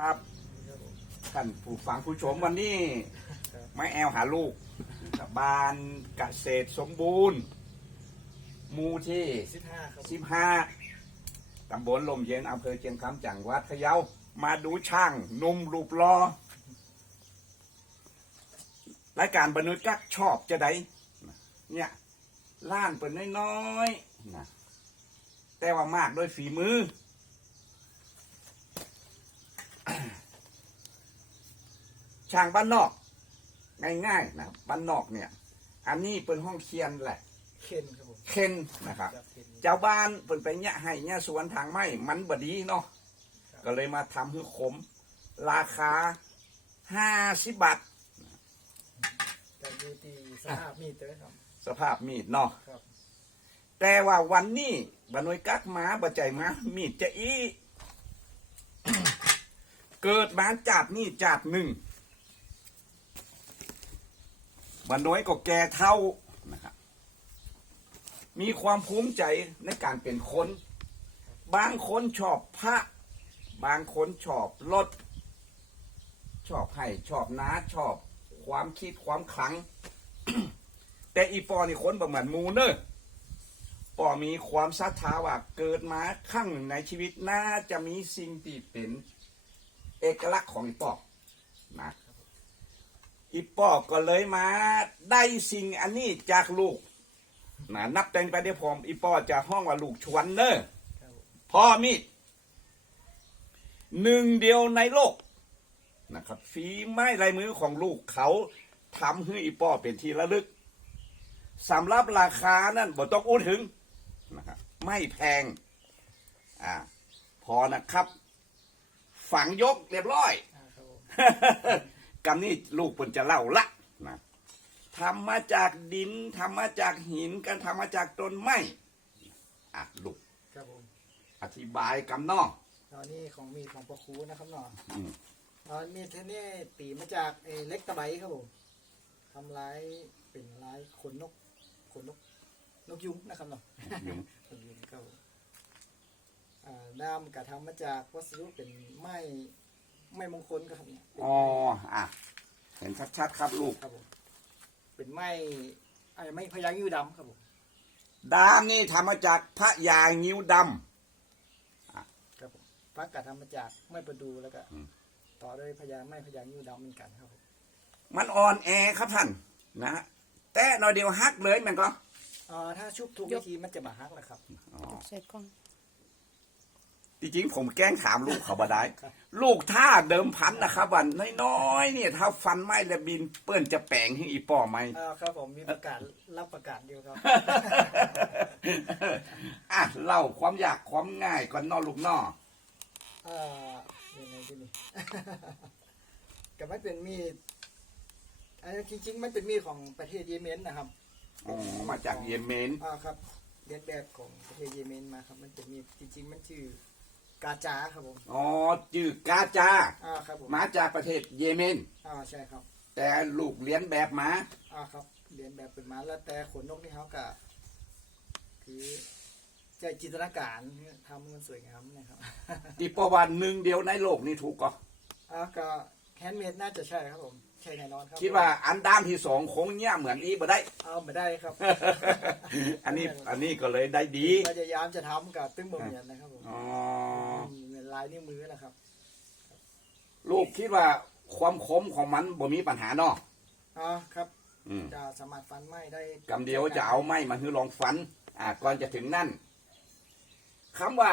ครับครับผมท่านผู้ฟังผู้ชมวันนี้ครับไม่แอลหาลูกบ้านเกษตรสมบูรณ์หมู่ที่สิบห้าครับผมสิบห้าตำบลลมเย็นอำเภอเชียงคำจังหวัดพะเยา มาดูช่างหนุ่มรูปรอรายการบรรนุจักชอบจะได้เนี่ยล้านเป็นน้อยๆนะแต่ว่ามากด้วยฝีมือ ช่างบ้านนอก ง่ายๆนะบ้านนอกเนี่ย อันนี้เป็นห้องเคียนแหละ เคนครับผมเคนนะครับครับเคนเจ้าบ้านเปิ่นไปเนี่ยให้เนี่ยสวนทางไม้มันบดีเนาะครับก็เลยมาทำให้ขม ราคาห้าสิบบาทแต่ดูตีสภาพมีดเลยครับสภาพมีดเนาะครับ แต่ว่าวันนี้บรรนวยกักหมาบะใจหมามีดจะอี เกิดมาจากนี่จากหนึ่งบรรนวยก็แก่เท่านะครับ มีความภูมิใจในการเป็นคน บางคนชอบพระ บางคนชอบรถ ชอบให้ชอบน้าชอบความคิดความขลัง แต่อีปอนี่คนประเหมือนมูเนอะปอมีความศรัทธาว่าเกิดมาครั้งหนึ่งในชีวิตน่าจะมีสิ่งที่เป็น เอกลักษณ์ของอีปอนะอีปอก็เลยมาได้สิ่งอันนี้จากลูกนะนับแต่งไปได้พร้อมอีปอจะห้องว่าลูกชวนเนอรับผมพ่อมีดหนึ่งเดียวในโลกนะครับฝีไม้ลายมือของลูกเขาทำให้อีปอเป็นที่ระลึกสำหรับราคานั่นบ่ต้องอู้ถึงนะครับไม่แพงอ่าพอนะครับ ฝังยกเรียบร้อยอ่าครับผมกำนี้ลูกเพิ่นจะเล่าละนะทำมาจากดินทำมาจากหินกันทำมาจากต้นไม้อะลูกครับผมอธิบายกำนองตอนนี้ของมีดของปะคูนะครับเนาะอืมตอนมีดเทนนี่ตีมาจากเออเล็กตะไบครับผมทำร้ายเป็นร้ายขนนกขนนกนกยุงนะครับเนาะยุง ขนยุงครับผมอ่า ด้ามกระทำมาจากวัสดุเป็นไม้ไม้มงคลครับเนี่ยเป็นอ๋ออะเห็นชัดๆครับลูก ครับผมเป็นไม้ไอ้ไม้พยัญยูดำครับผมดามนี่ทำมาจากพระยางิ้วดครับผมพักกระทำมาจากไม้ประดูแล้วก็อืม ต่อด้วยพญาไม้พยัญยูดำเหมือนกันครับผมำมันอ่อนแอครับท่านนะฮะแต่หน่อยเดียวฮักเลยมันก็อ่าถ้าชุบทุกวิธีมันจะบาฮักแหละครับอ๋อ ใส่กล้อง จริงๆผมแกล้งถามลูกเขาบ่ได้ ลูกท่าเดิมพันนะครับวันน้อยๆเนี่ยถ้าฟันไหม้และบินเปิ้นจะแปลงให้อีป้อไหม อ่าครับผมมีประกาศรับประกาศเดียวครับ อะเล่าความอยากความง่ายก่อนเนอลูกเนออ่ายังไงที่นี่ กับไม่เป็นมีดอันนี้จริงๆมันเป็นมีดของประเทศเยเมนนะครับอ๋อมาจากเยเมน อ่าครับเรียนแบบของประเทศเยเมนมาครับ มันเป็นมีดจริง ๆ มันชื่อ กาจาครับผมอ๋อจือกาจาอ่าครับผมมาจากประเทศเยเมน อ่าใช่ครับแต่ลูกเลี้ยนแบบมาอ่าครับเรียนแบบเป็นมาแล้วแต่ขนนกนี่เขาก็คือใจจินตนาการทำให้มันสวยงามนะครับ อีปอวันหนึ่งเดียวในโลกนี่ถูกก็อ่าก็แฮนด์เมดน่าจะใช่ครับผมใช่แน่นอนครับคิดว่าอันด้ามที่สองคงเนี้ยเหมือนอีบ่ได้ เอาไม่ได้ครับ อันนี้อันนี้ก็เลยได้ดี พยายามจะทำกับตึ้งบ่เหมียนนะครับผม อ๋อเหมือน ลายนิ้วมือนะครับ ลูกคิดว่าความคมของมันบ่มีปัญหาเนาะอ่าครับ อืมจะสามารถฟันไหม้ได้กำเดียวจะเอาไม้มาให้ลองฟัน อ่าก่อนจะถึงนั่นคำว่า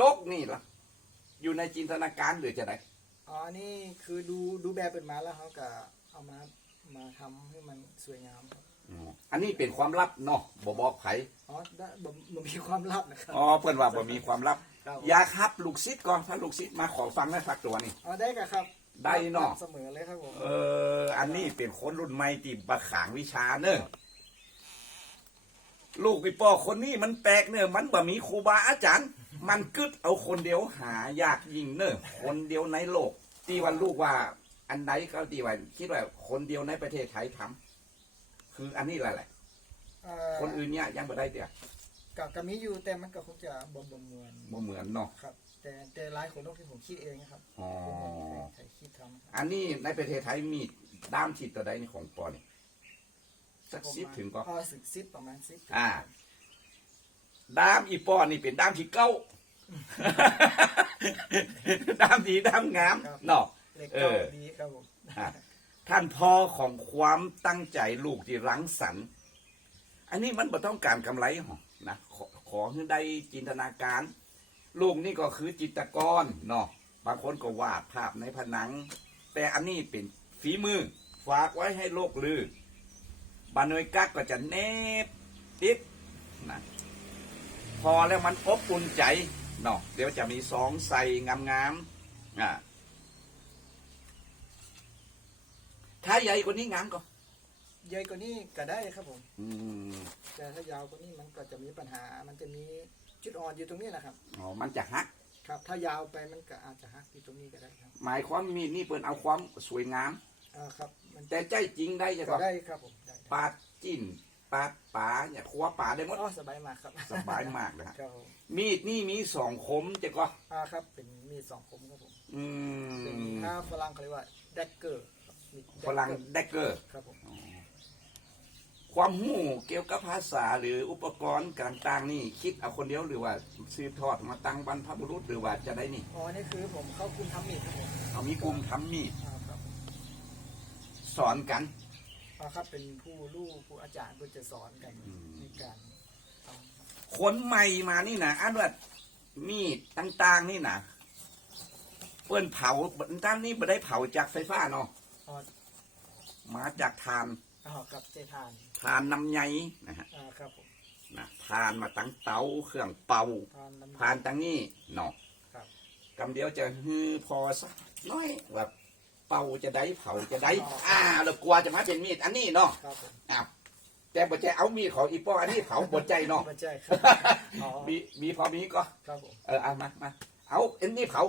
ยกนี่ล่ะ อยู่ในจินตนาการหรือจะไดอ๋ออันนี่คือดูดูแบบเป็นมาแล้วเขาก็เอามามาทำให้มันสวยงามครับ อืมอันนี้เป็นความลับเนาะบ่บอกไผอ๋อได้บ่บ่มีความลับนะครับ อ๋อเพื่อนว่าบ่มีความลับ ครับอยากฮับลูกศิษย์ก่อนถ้าลูกศิษย์มาขอฟังได้สักตัวนี่ อ๋อได้กับครับได้เนาะ เสมอเลยครับผม เออ อันนี้เป็นคนรุ่นใหม่ที่บะขางวิชาเนอะลูกไอ้ปอคนนี้มันแปลกเนอะมันบ่มีครูบาอาจารย์ มันกึดเอาคนเดียวหายากยิ่งเนอะคนเดียวในโลกตีวันลูกว่า อันใดก็ตีว่าคิดว่าคนเดียวในประเทศไทยทำ คืออันนี้แหละแหละเอ่อคนอื่นเนี่ยยังบ่ได้เดียวกับกับมีอยู่แต่มันก็คงจะบ่บ่เหมือนบ่เหมือนเนาะครับ แต่แต่หลายคนต้องที่ผมคิดเองนะครับอ๋อผมไม่เคยคิดทำครับอันนี้ในประเทศไทยมีด้ามทิศตัวใดนี่ของปอนี่สักสิบถึงก็ พอสิบสิบประมาณสิบอ่า ด้ามอีปอนี่เป็นด้ามที่เก้า ด้ามดีด้ามงามเนาะเล็กเอก็อดีครับผม อะ ท่านพ่อของความตั้งใจลูกที่รังสรรค์อันนี้มันบ่ต้องการกำไรหรอกนะขอขอให้ได้จินตนาการ ลูกนี่ก็คือจิตรกรเนาะบางคนก็วาดภาพในผนัง แต่อันนี้เป็นฝีมือฝากไว้ให้โลกลือบานวยกักก็จะเนบติดนะพอแล้วมันอบอุ่นใจเนาะเดี๋ยวจะมีสองใส่งามๆอ่า ถ้าใหญ่กว่านี้งามก็ใหญ่กว่านี้ก็ได้ครับผม อืมแต่ถ้ายาวกว่านี้มันก็จะมีปัญหา มันจะมีจุดอ่อนอยู่ตรงนี้แหละครับ อ๋อมันจะหัก ครับ ถ้ายาวไปมันก็อาจจะหักอยู่ตรงนี้ก็ได้ครับหมายความมีนี่เปิ่นเอาความสวยงาม อ่าครับ มันแต่ใจจริงได้จะก็ก็ได้ครับผมได้ได้ปาดจิ้นปาดป่าเนี่ยครัวป่าได้หมดอ๋อสบายมากครับสบายมากเลยฮะครับผมมีดนี่มีสองคมจะก็ อ่าครับ เป็นมีดสองคมครับผม อืเป็นม ถ้าฝรั่งเขาเรียกว่าแดกเกอร์ มีดพลังแดกเกอร์ ครับผมความหูเกี่ยวกับภาษาหรืออุปกรณ์ต่างๆ นี่คิดเอาคนเดียวหรือว่าซื้อทอดมาตั้งบรรพบุรุษหรือว่าจะได้นี่อ๋อนี่คือผมเข้ากลุ่มทำมีดครับผมเอามีกลุ่มทำมีดอ่าครับสอนกันอ่าครับเป็นผู้ลูกผู้อาจารย์เพื่อจะสอนกันอืม ในการทำครับคนใหม่มานี่นะอันว่ามีดต่างๆนี่นะเปิ้นเผาด้านนี้ไม่ได้เผาจากไฟฟ้าเนาะ อ๋อมาจากทานอ๋อครับเจทานทานน้ำใยนะฮะอ่าครับผมนะทานมาตั้งเตาเครื่องเป่าทานน้ำ ทานตั้งนี้เนาะครับ กำเดียวจะฮือพอสักน้อยแบบเป่าจะได้เผาจะได้อ่าเรากลัวจะมาเป็นมีดอันนี้เนาะครับผมอ้าวแต่บ่ใจเอามีดของอีป้ออันนี้เผาบ่ใจเนาะไม่ใช่ครับอ๋อมีมีพอมีก็ ครับผมเออเอามามาเอาอันนี้เผา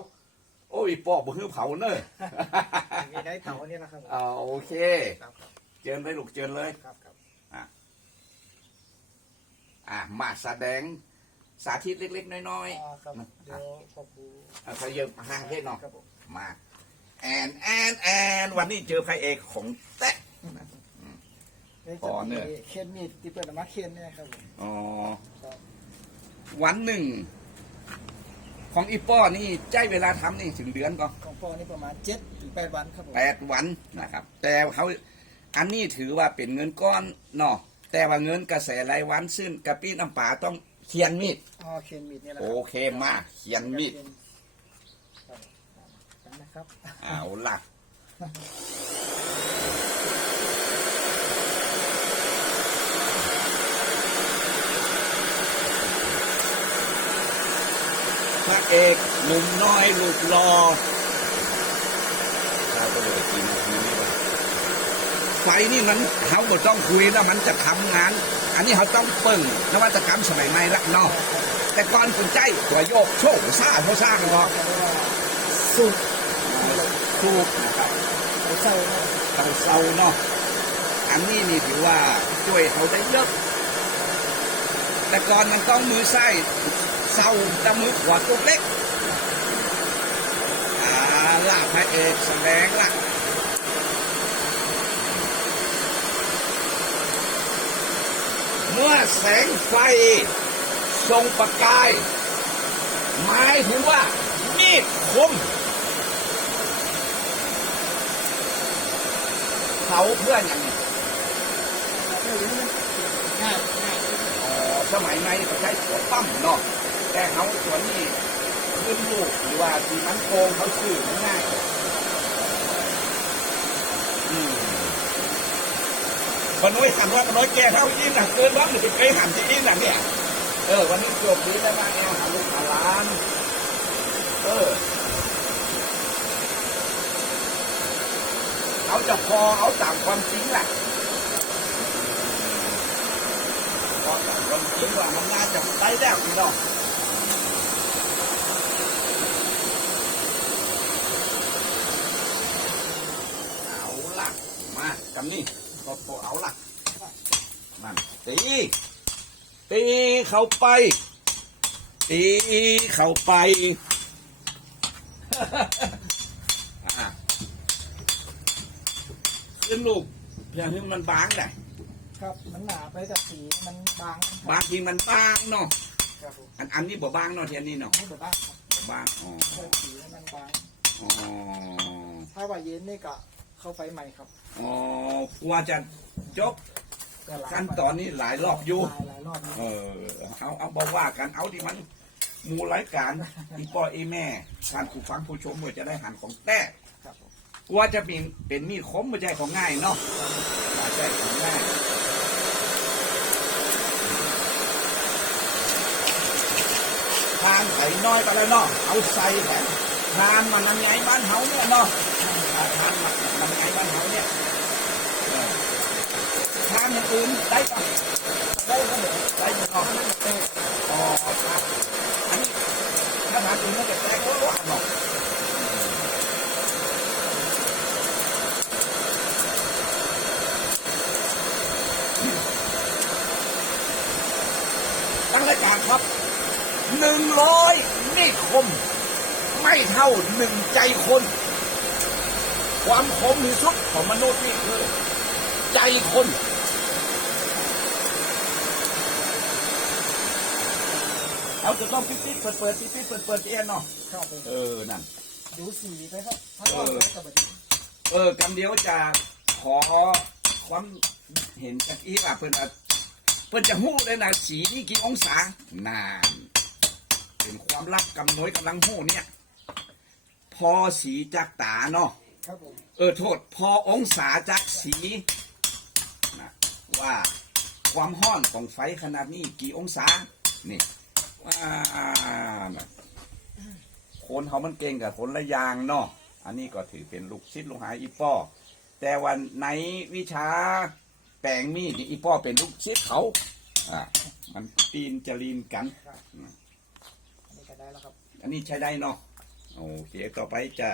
โอ้ยป้อบ่ฮือเผาเนอะมีได้เผาเนี่ยนะครับผมเอาโอเคครับครับ เจิญเลยลูกเจิญเลย ครับครับอะมาแสดงสาธิตเล็ก ๆ น้อยอ๋อครับเดี๋ยวขอบคุณๆเอาเขาเยิมห่างเทศเนาะครับผมมาแอนแอนแอนวันนี้เจอพระเอกของแตะนี่อ๋จะอเนี่มียเคนมีดที่เปิดออกมาเคนเนี่ยครับผมอ๋อ ครับวันหนึ่ง ของอีป้อนี่ใจเวลาทำนี่ถึงเดือนก็ของพ่อนี่ประมาณเจ็ดถึงแปดวันครับผมแปดวันนะครับ แต่เขาอันนี้ถือว่าเป็นเงินก้อนเนาะแต่ว่าเงินกระแสรายวันซึ่งกะปี้น้ำปลาต้องเขียนมีดอ๋อเคนมีดเนี่ยแหละโอครับเคมากเขียนมีด ครับครับนะครับ เอาล่ะ พระ เอกหนุ่มน้อยลูกรอเราก็เลยกินนาทีนี้ว่าไฟนี่มันเขาบดต้องคุยแล้วมันจะทำงาน อันนี้เขาต้องเปิ่งนวัตกรรมสมัยใหม่ละเนาะแต่ก่อนคุณใจตัวโยกโชกซ่าโชซ่ากันเนาะสุดถูกนะครับเศร้าเตาเซาเนาะอันนี้นี่ถือว่าช่วยเขาได้เยอะแต่ก่อนมันต้องมือไส้ เซาแต่มือขวาตัวเล็กอ่าล่าพระเอกแสดงละเมื่อแสงไฟทรงประกายหมายถึงว่ามีดคมเขาเพื่อนอย่างนี้ง่ายง่ายอ๋อสมัยในเขาใช้หัวปั้มเนาะ แต่เขาส่วนนี้ขึ้นลูกหรือว่าที่มันโกงเขาซื้อมันง่ายอืมปน้อยหันว่าปน้อยแกเท่าอินน่ะเกินว่าหรือไปเคยหันที่อินน่ะเนี่ยเออวันนี้จบดีแล้วมาแอลหาลูกหาหลานเออเอาจะพอเอาตามความจริงแหละพอจากคนคิดว่ามันน่าจะไปแล้วพี่น้องเอาละมากำนี่ก็พอเอาละมันตีตีเข้าไป ตีเข้าไปอะขึ้นลูกอย่างที่มันบางได้ครับมันหนาไปกับสีมันบางครับบางทีมันบางเนาะครับผมอันอันนี้บ่บางเนาะเทียนนี้เนาะไม่เดือดบ้างครับบ่บางอ๋อเพื่อสีให้มันบางอ๋อถ้าว่าเย็นนี่ก็ เข้าไฟใหม่ครับอ๋อกว่าจะจบก็หลายขั้นตอนนี้หลายรอบอยู่ หลายหลายรอบอยู่เออ เอาเอาบอกว่ากันเอาที่มันหมูรายการ อีปออีแม่การผู้ฟังผู้ชมว่าจะได้หันของแต้ครับผมกลัวจะเป็นเป็นมีดคมไม่ใช่ของง่ายเนาะไม่ใช่ของง่ายทานใส่น้อยไปแล้วเนาะเอาใส่แถมทานมันนังไงบ้านเฮาเนี่ยเนาะ ทานมันนังไงบ้านเฮาเนี่ยทานอย่างอื่นได้ปะได้ครับผมได้ยังเนาะอ๋อครับอันนี้ถ้าทานอื่นมันจะแตกร้อนๆเนาะตั้งรายการครับหนึ่งร้อยนี่คม ไม่เท่าหนึ่งใจคน ความคมที่สุดของมนุษย์นี่คือ ใจคนเอาจะต้องปิดปิดเปิดเปิดปิดปิดเปิดเปิดเอ็นเนาะครับผมเออนั่นดูสีไปครับถ้าเราไปกับแบบนี้เออกำเดียวจะขอความเห็นจากอีว่าเพิ่นว่าเพิ่นจะหู้ได้นะสีนี่กี่องศานานเป็นความลับกำน้อยกำลังหู้เนี่ย พอสีจากตาเนาะ ครับผมเออโทษ พอองศาจากสีนะว่าความห้อนของไฟขนาดนี้กี่องศา นี่ว่านะคนเขามันเก่งกับคนละอย่างเนาะอันนี้ก็ถือเป็นลูกศิษย์ลูกหาอีป้อแต่วันในวิชาแปลงมีดนี่อีป้อเป็นลูกศิษย์เขาอ่ามันปีนจะลีนกันอันนี้ก็ได้แล้วครับอันนี้ใช้ได้เนาะโอเคต่อไปจะ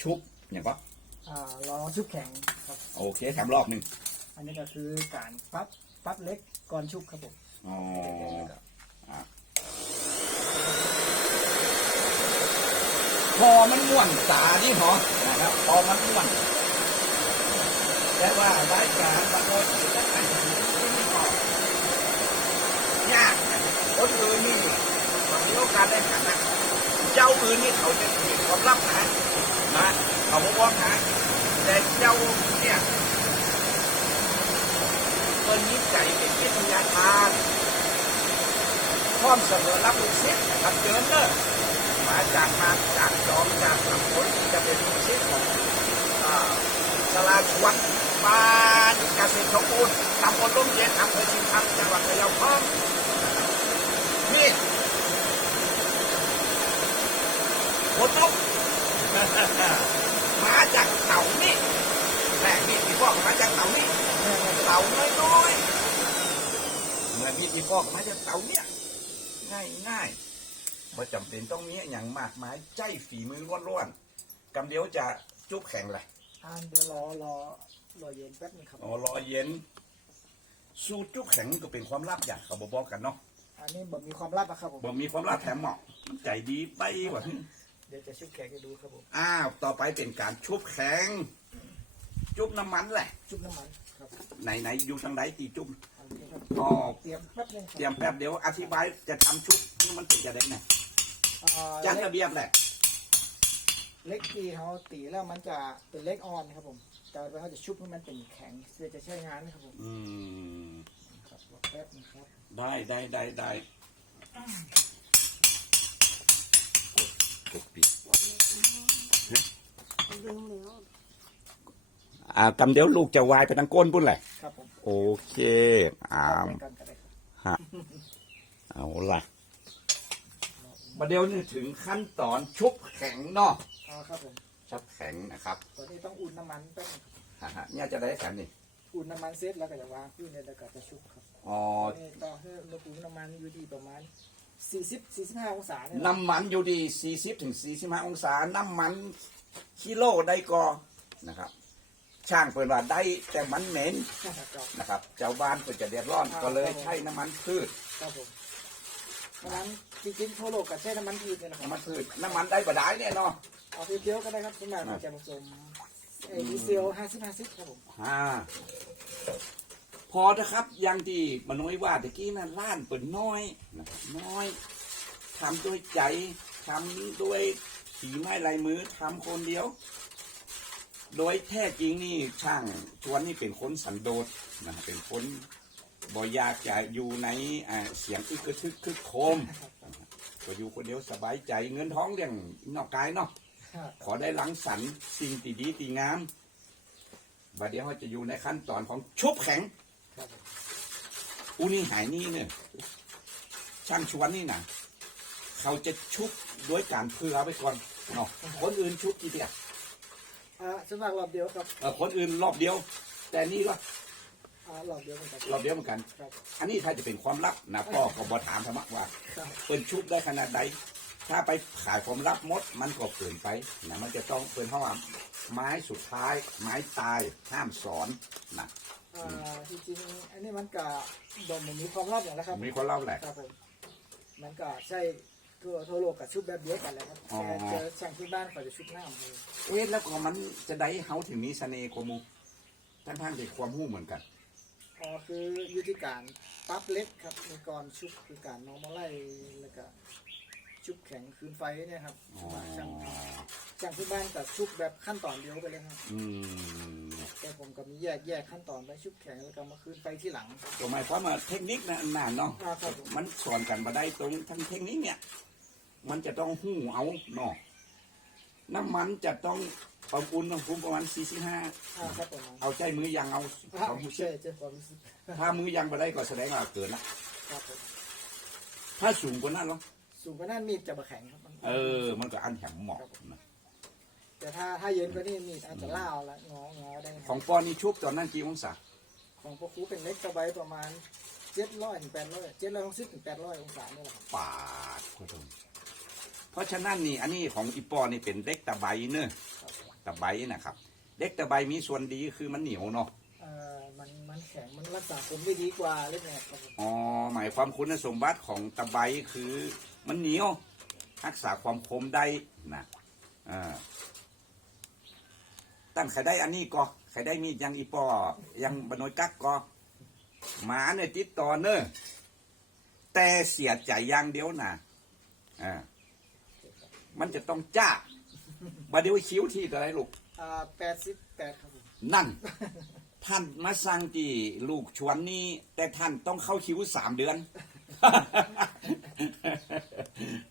ชุบ อย่างก็อ่ารอชุบแข็งครับ โอเคทำรอบหนึ่งอันนี้ก็คือการปั๊บปั๊บเล็กก่อนชุบครับผมอ๋ออะพอมันม่วนตาดิหรอนะครับพอมันม่วนแต่ว่ารายการบางคนจะอ่านไม่พอยากนะคนอื่นนี่บางทีโอกาสได้ขันนะเจ้าอื่นนี่เขาจะมีความลับนะนะ เขาบอกว่านะแต่เจ้าเนี่ยเกินนิสัยเป็นวิทยาทานพร้อมเสมอรับลูกศิษย์ครับเจริญเนอะมาจากมาจากจอมจากลำพ้นจะเป็นลูกศิษย์ของสลาชวนบ้านเกษตรสมบูรณ์ตำบลร่มเย็นอำเภอชิงคำจังหวัดพะเยาพร้อมนี่คนนกมาจาก ม่พี่พี่พ่อมาจากเต่านี่เต่าน้อยๆเหมือนพี่พี่พ่อมาจากเต่าเนี่ยง่ายง่ายๆไม่จำเป็นต้องมีอย่างมากมายใจฝีมือล้วนๆกำเดียวจะจุบแข่งเลยอ่าเดี๋ยวรอรอรอเย็นแป๊บนึงครับอ๋อรอเย็น สู้จุบแข่งนี่ก็เป็นความลับอย่างเขาบอกกันเนาะอันนี้บ่มีความลับนะครับผมบอกมีความลับแถมเหมาะใจดีไปว่ะเดี๋ยวจะชุบแข็งให้ดูครับผมอ้าวต่อไปเป็นการชุบแข็ง จุบน้ำมันแหละชุบน้ำมันครับไหนไหนๆอยู่ทางไหนตีจุบอันนี้ครับอ๋อเตรียมแป๊บนึงคเตรียรับมแป๊บเดี๋ยวอธิบายจะทำชุบนี่มันติดจะได้ไงอ่าจัดเล็กระเบียบแหละเล็กตีเขาตีแล้วมันจะเป็นเล็กอ่อนนะครับผมแต่ว่าเขาจะชุบให้มันเป็นแข็งเพื่อจะใช้งานนะครับผมอืม ครับรอแป๊บนึงครับได้ได้ได้ได้กดปิด อ่ากำเดี๋ยวลูกจะวายไปทางก้นพุ่นแหละครับผมโอเคอ้าวไปกันก็ได้ครับเอาล่ะประเดี๋ยวนี้ถึงขั้นตอนชุบแข็งเนาะเอาครับผมชุบแข็งนะครับตอนนี้ต้องอุ่นน้ำมันแป๊บนึงครับฮะฮะเนี่ยจะได้แข็งนี่อุ่นน้ำมันเสร็จแล้วก็จะวางขึ้นเนี่ยแล้วก็จะชุบครับอ๋อตอนนี้ต้องให้อุณหภูมิน้ำมันอยู่ที่ประมาณ40 45องศาเนี่ยนะน้ำมันอยู่ดี40ถึง45 องศา น้ำมันกิโลได้ก็นะครับ ช่างเปิดว่าได้แต่มันเหม็นครับนะครับเจ้าบ้านก็จะเดือดร้อนก็เลยใช้น้ำมันพืชครับผมเพราะฉะนั้นจริงๆทั่วโลกก็ใช้น้ำมันพืชเนี่ยนะครับน้ำมันพืชน้ำมันได้บ่ได้เนี่ยเนาะเอาเพียวๆก็ได้ครับส่วนมากมันจะผสมเอดีเซลห้าสิบห้าสิบครับผมอ่าพอนะครับอย่างที่มน้อยว่าตะกี้นะล้านเปิดน้อยนะครับน้อยทำด้วยใจทำด้วยฝีไม้ลายมือทำคนเดียว โดยแท้จริงนี่ช่างชวนนี่เป็นคนสันโดษนะครับเป็นคนบอยากจะอยู่ในอ่าเสียงอึกกระทึกคึกโครมก็อยู่คนเดียวสบายใจเงินท้องเรื่องนอกกายเนาะครับขอได้หลังสรรค์สิ่งตีดีตีงามบัดเดี๋ยวเราจะอยู่ในขั้นตอนของชุบแข็งครับผมอูนี่หายนี่เนี่ยช่างชวนนี่นะเขาจะชุบด้วยการเพื่อไว้ก่อนเนาะคนอื่นชุบกี่เดียว อ่าส่วนมากรอบเดียวครับเออคนอื่นรอบเดียว แต่นี่ก็อ่ารอบเดียวเหมือนกันรอบเดียวเหมือนกัน ครับอันนี้ถ้าจะเป็นความลับนะพ่อก็บอถามธรรมะว่าครับเปินชุบได้ขนาดใด ถ้าไปขายความลับมดมันก็เกินไปนะมันจะต้องเป็นเพราะว่าไม้สุดท้าย ไม้ตายห้ามสอนนะอ่าจริงๆอันนี้มันก็ดมมันมีความลับอย่างแล้วครับมีคนเล่าแหละครับผมมันก็ใช่ ทั่วทั่วโลกกับชุบแบบเดียวกันแหละครับอ๋อ แต่เจอช่างที่บ้านเขาจะชุบน้ำเลยเอ๊ะแล้วก็มันจะได้เฮาถึงมีเสน่ห์กว่าหมูทั้งทางที่ความหู้เหมือนกัน อ๋อคือวิธีการปรั๊บเล็กครับมีก่อนชุบคือการนอร์มอลไล่แล้วก็ชุบแข็งคืนไฟเนี่ยครับอ๋อ ช่างช่างที่บ้านกับชุบแบบขั้นตอนเดียวไปเลยครับอืมแต่ผมก็มีแยกแยกขั้นตอนไปชุบแข็งแล้วก็มาคืนไฟที่หลังตัวหมายความว่าเทคนิคนะนานเนาะ อ่าครับผม มันสอนกันมาได้ตรงทั้งเทคนิคเนี่ย มันจะต้องหู้เอาเนาะน้ำมันจะต้องประอุณหภูมิประมาณ45อ่าครับผมเอาใจมือยังเอาอ่าความรู้สึใช่กใช่ความรู้สึกถ้ามือยังไปได้ก็แสดงว่าเกินละครับผมถ้าสูงกว่านั้นเหรอสูงกว่านั้นมีดจะมาแข็งครับมันเออ มันก็อันแหมเหมาะนะแต่ถ้าถ้าเย็นกว่านี้มีดอาจจะล่าวละงองอได้ครับของปอนนี่ชุบตอนนั้นกี่องศาของพวกครูเป็นเล็กตะไบประมาณเจ็ดร้อยถึงแปดร้อยเจ็ดร้อยหกสิบถึงแปดร้อยองศาเนี่ยแหละครับปาดคุณผู้ชมเพ ราะฉะนั้นนี่อันนี้ของอีปอนี่เป็นเด็กตะไบเนอะครับผมตะไบนะครับ เด็กตะไบมีส่วนดีคือมันเหนียวเนาะเอ่อมันมันแข็งมันรักษาผมได้ดีกว่าเล็กน้อยครับผมอ๋อหมายความคุณสมบัติของตะไบคือมันเหนียวรักษาความคมได้นะอ่าตั้งใครได้อันนี้ก็ใครได้มีดยังอีปอยังบนอยกักก็หมาเนี่ยติดต่อเนอะแต่เสียใจอย่างเดียวนะอ่า มันจะต้องจ้าบาเดียวคิ้วที่อะไรลูกอ่าแปดสิบแปดครับผมนั่น ท่านมาสั่งที่ลูกชวนนี่แต่ท่านต้องเข้าคิวสามเดือน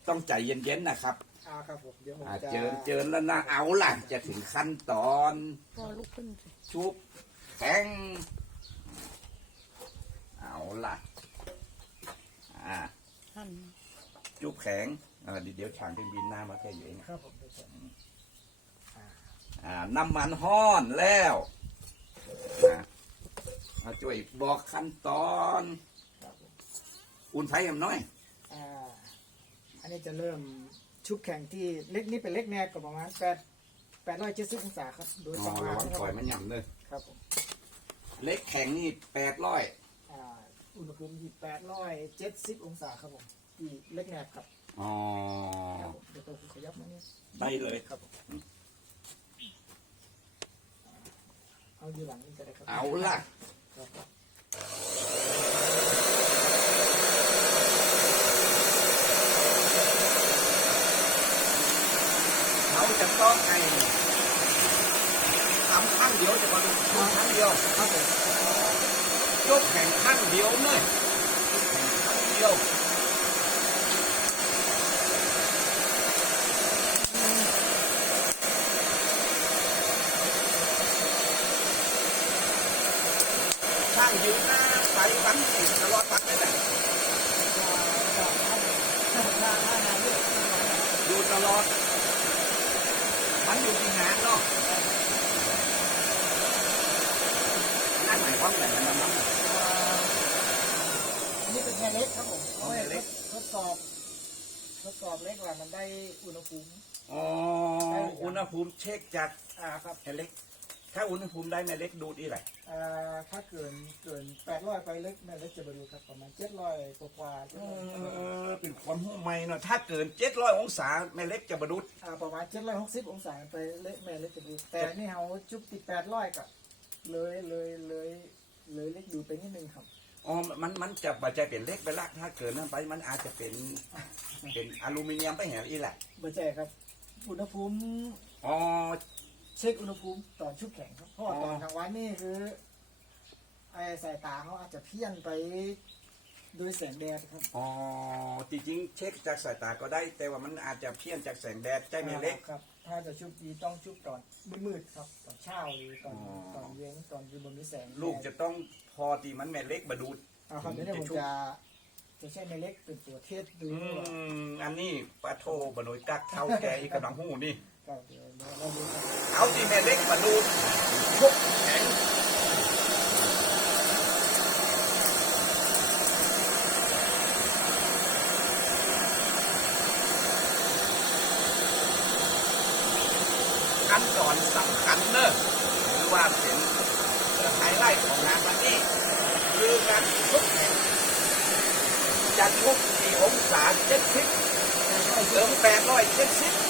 ต้องใจเย็นๆนะครับอ่าครับผมเดี๋ยวผมอ่าจะเจิญเจิญแล้วนะเอาล่ะ จะถึงขั้นตอนก็ลุกขึ้นสิชุบแข็งเอาล่ะอ่าท่านจุบแข็ง อ่าเดี๋ยวช่างเป็นบินหน้ามาแค่เองครับผมเดี๋ยวจะอ่าน้ำมันห้อนแล้วนะมาช่วยบอกขั้นตอนครับผมอุ่นไฟกันหน่อยอ่าอันนี้จะเริ่มชุบแข็งที่เล็กนี่เป็นเล็กแนวก็ประมาณแปดแปดร้อยเจ็ดสิบองศาครับโดยอ๋ปอระมาระณวังนะคปล่อยรับมันหย่ำเลยครับผมเล็กแข็งนี่แปดร้อยอ่าอุณหภูมิที่แปดร้อยเจ็ดสิบองศาครับผมที่เล็กแนบครับ อ๋อครับผมเดี๋ยวตัวขยับมาเนี่ยได้เลยครับผมเอาอยู่หลังนี่ก็ได้ครับเอาล่ะ ครับผมเขาจะต้องให้ทำข้างเดียวจะมาดูชุบข้างเดียวครับผมยกแข่งข้างเดียวเลยแข่งข้างเดียวางยืนหน้าไปวันติดตลอดปักเลยนะครับครับหน้าหน้าหน้าเยอะอยู่ตลอด มันอยู่ที่งานเนาะนั่นหมายความว่าอย่างนั้นนะอันนี้เป็นแค่เล็กครับผมอ๋อแค่เล็กทดสอบ ทดสอบเล็กว่ามันได้อุณหภูมิ อ๋อ อุณหภูมิเช็คจากอ่าครับแค่เล็ก ถ้าอุณหภูมิได้แม่เล็กดูดอีไรอ่าถ้าเกินเกินแปดร้อยไปเล็กแม่เล็กจะบรรลุครับประมาณเจ็ดร้อยกว่าๆเอ700อเป็นความหูใหม่เนาะถ้าเกินเจ็ดร้อยองศาแม่เล็กจะบรรลุอ่าประมาณเจ็ดร้อยหกสิบองศาไปเล็กแม่เล็กจะบรรลุแต่นี่เขาจุบติดแปดร้อยกับเลยเลยเลยเลยเล็กดูไปนิดนึงครับอ๋อมันมันจะบาใจเป็นเล็กไปละถ้าเกินนั้นไปมันอาจจะเป็นเป็นอลูมิเนียมไปแหงอีแหละเบอร์แจครับอุณหภูมิอ๋อ เช็คอุณหภูมิตอนชุบแข็งครับเพราะว่าตอนกลางวันนี่คือไอ้สายตาเขาอาจจะเพี้ยนไปโดยแสงแดดครับอ๋อจริงๆเช็คจากสายตาก็ได้ แต่ว่ามันอาจจะเพี้ยนจากแสงแดดใจแม่เล็ก ครับ ถ้าจะชุบดีต้องชุบตอนมืดๆครับตอนเช้าหรือตอนอ๋อ ตอนเย็นตอนที่บนมีแสงลูกจะต้องพอตีมันแม่เล็กบดูด อ่าครับเดี๋ยวนี้ผมจะจะใช้เมล็ดเป็นตัวเทศดูอืว่า มอันนี้ปลาโทบโดยกักเท่าแกอีกกำลังหูนี่ก็ เดี๋ยวเราดูครับเอาที่แม่เล็กบดูดทุกแข็งขั้นตอนสำคัญเนอะหรือว่าเป็นไฮไลท์ของงานวันนี้คือการทุกแข็งจะทุกกี่องศาเจ็ดสิบเติมแปดร้อยเจ็ดสิบ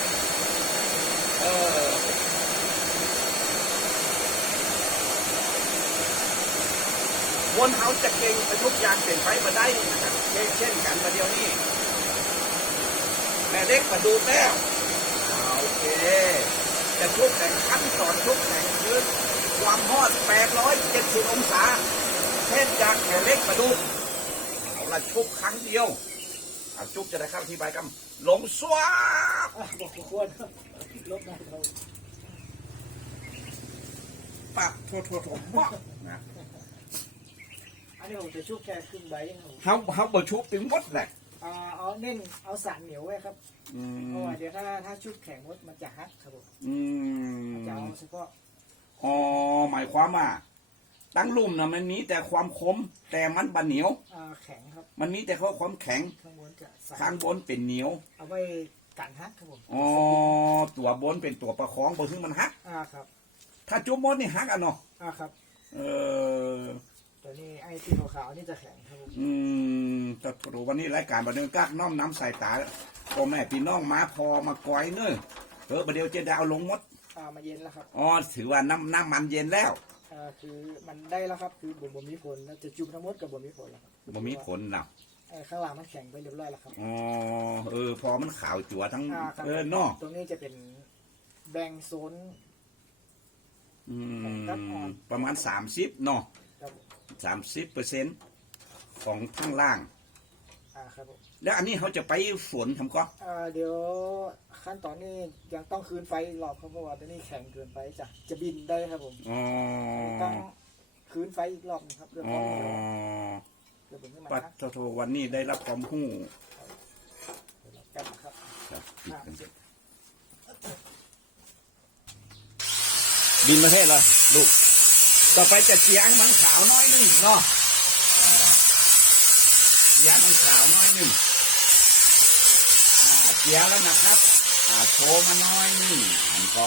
คนเขาจะเก่งไปทุกอย่างเปลี่ยนไปมาได้นะครับเช่นเช่นกันประเดี๋ยวนี้แม่เล็กมาดูแล้วเอาโอเค จะชุบแต่งขั้นตอนชุบแต่งคือความฮอด 870 องศาเช่นจากแผ่เล็กมาดูเอาละชุบครั้งเดียวเอาจุบจะได้เข้าที่ใบกำลงสวาบอะบอกควรครับลบได้ครับปับโทษโทษโทษป๊อกนะ อันนี้ผมจะชุบแค่ครึ่งใบครับผมเฮาเฮาบ่ชุบถึงหมดแหละอ่าเอาเน้นเอาสารเหนียวไว้ครับอืเพราะมว่าเดี๋ยวถ้าถ้าชุบแข็งมดมันจะฮักครับผมอืจะเอามเฉพาะอ๋อหมายความว่า ตั้งลุ่มนะมันมีแต่ความคม แต่มันบะเหนียว อ่าแข็งครับมันมีแต่ความแข็งข้างบนจะใส่ข้างบนเป็นเหนียวเอาไว้กันฮักครับผมอ๋อตัวบนเป็นตัวประคองบ่ถึงมันหัก อ่าครับถ้าจุบหมดนี่หักอะเนาะ อ่าครับ เออ ตัวนี้ไอ้ที่ขาวๆนี่จะแข็งครับผมอืมแต่วันนี้รายการบันเทิงกักน้อมน้ำใส่ตาพ่อแม่พี่น้องมาพอมาก้อยเนอะเออประเดี๋ยวเจะได้เอาลงหมดอ่ามาเย็นแล้วครับอ๋อถือว่าน้ำน้ำมันเย็นแล้วอ่าคือมันได้แล้วครับคือบ่บ่มีผลแล้วจะจุบทั้งหมดกับบ่มีผลแล้วครับบ่มีผลนะเอ่อข้างหลังมันแข็งไปเรียบร้อยแล้วครับอ๋อเออพอมันขาวจั่วทั้งอ่าครับเออเนาะตรงนี้จะเป็นแบ่งโซน อืครับอ่อมนประมาณสามสิบเนาะครับผม สามสิบเปอร์เซ็นต์ของข้างล่าง อ่าครับผมแล้วอันนี้เขาจะไปฝนทำก็อ่าเดี๋ยวขั้นตอนนี้ยังต้องคืนไฟอีกรอบครับเพราะว่าตัวนี้แข็งเกินไปจะจะบินได้ครับผมอ๋อต้องคืนไฟอีกรอบหนึงครับเรื่องอ๋ขอองเดี๋ยวเดี๋ยวผมขึ้นมาปัดนะโทวันนี้ได้รับความรู้เดี๋ยวเรากันนะครับครับปิดอ่ากันบินประเทศเลยลูก ต่อไปจะเสียงมันขาวน้อยหนึงเนาะอ่าเสียงมันขาวน้อยหนึงอ่าเสียแล้วนะครับอ่าโชว์มาน้อยหนึงอันก็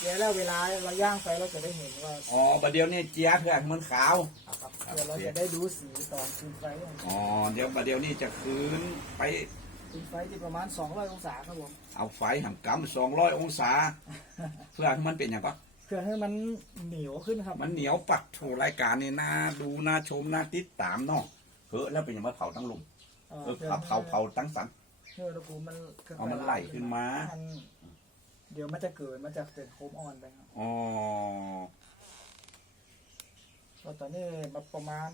เดี๋ยวแล้วเวลาเราย่างไฟเราจะได้เห็นว่าอ๋อประเดี๋ยวนี้เจียเพื่อให้มันขาวครับเดี๋ยวเราจะได้ดูสีตอนคืนไฟอ๋อเดี๋ยวประเดี๋ยวนี้จะคืนไปคืนไฟที่ประมาณ200องศาครับผมเอาไฟหักกำสองร้อยองศา เพื่อให้มันเป็นอย่างก็เพื่อให้มันเหนียวขึ้นครับ มันเหนียวปักโถรายการนี่น่าดูน่าชมน่าติดตามเนาะเฮ้อแล้วเป็นอย่างว่าเผาตั้งลุมเออเผาเผาเผาตั้งสันเพื่ออุณหภูมิมันขึ้นไปเอามันไหลขึ้นมานเดี๋ยวมันจะเกิดมันจะเป็นโคมอ่อนไปครับอ๋อก็ตอนนี้มาประมาณ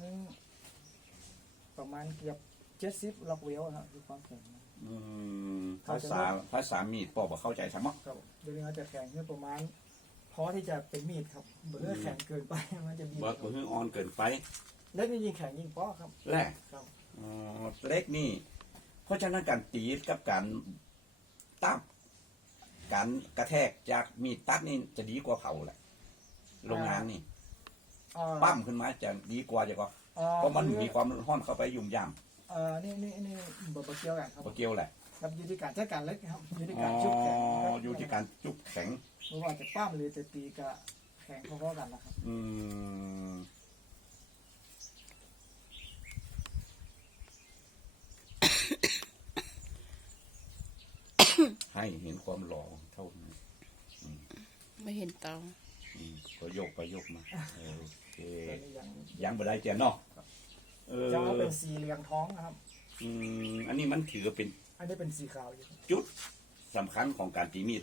ประมาณเกือบเจ็ดสิบล็อกเวลครับคือความแข็งนะอืมภาษาภาษามีดปอบอกเข้าใจใช่ไหมครับเดี๋ยวนี้มันจะแข็งขึ้นประมาณพ อที่จะเป็นมีดครับเบื่อแข็งเกินไปมันจะมีดเบิกเพื่ออ่อนเกินไป เล็กนี่ยิงแข็งยิงป้อครับแหละครับอ๋อเล็กนี่ เพราะฉะนั้นการตีกับการตับการกระแทกจากมีดตัดนี่จะดีกว่าเขาแหละโรงงานนี่อ่าปั้มขึ้นมาจะดีกว่าจะก็อ่เพราะมันมีความร้อนเข้าไปยุ่มย่เอ่อนี่นี่นี่บ่บ่เกี่ยวกันครับำพอเกี่ยวแหละครับอยู่ที่การจัดการเล็กครับอยู่ที่อ๋การชุบแข็งอครับอยู่ที่การจุบแข็ง ไม่ว่าจะป้ามหรือจะตีก็แข็งพอๆกันนะครับ อืมให้เห็นความหล่อเท่านั้นไม่เห็นเตาอืมก็โยกไปโยกมาเออโอเคตัวนี้ยังยังบ่ได้เจนเนาะเออจะเอาเป็นสีเหลืองท้องนะครับ อืมอันนี้มันถือเป็นอันนี้เป็นสีขาวอยู่ จุดสำคัญของการตีมีด